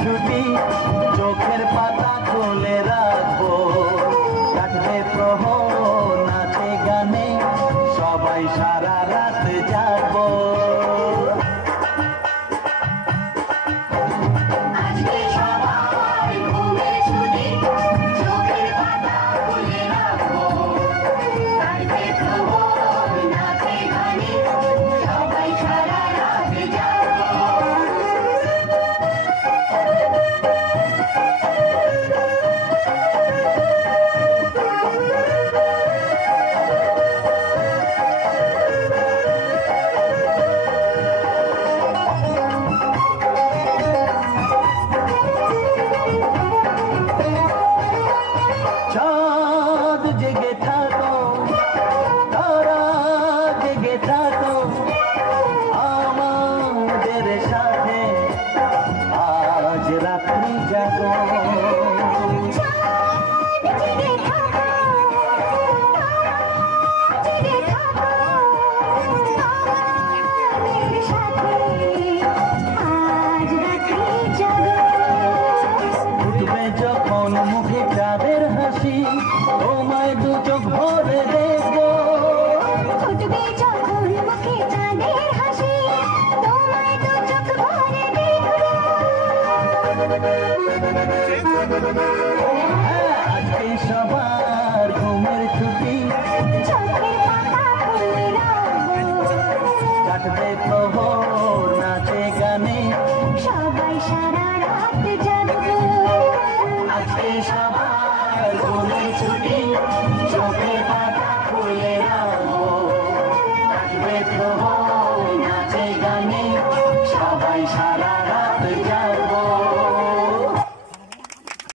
ছুটি চোখের পাতা খুলে রাখবো কাটবে প্রহর নাচে গানে সবাই সারা রাত জাগবো চাঁদ জেগে থাকো তারা জেগে থাকো আমাদের সাথে আজ রাত্রি জাগো উঠবে যখন মুখে চাঁদের হাসি তোমায় দু চোখ ভরে দেখবো উঠবে যখন মুখে চাঁদের হাসি তোমায় দু চোখ ভরে দেখবো আজকে সবার ঘুমের ছুটি চোখের পাতা খুলে রাখবো কাটবে প্রহর নাচে গানে সবাই সারা রাত জাগবো আজকে সবার ঘুমের ছুটি চোখের পাতা খুলে রাখবো কাটবে প্রহর নাচে গানে সবাই সারা রাত জাগবো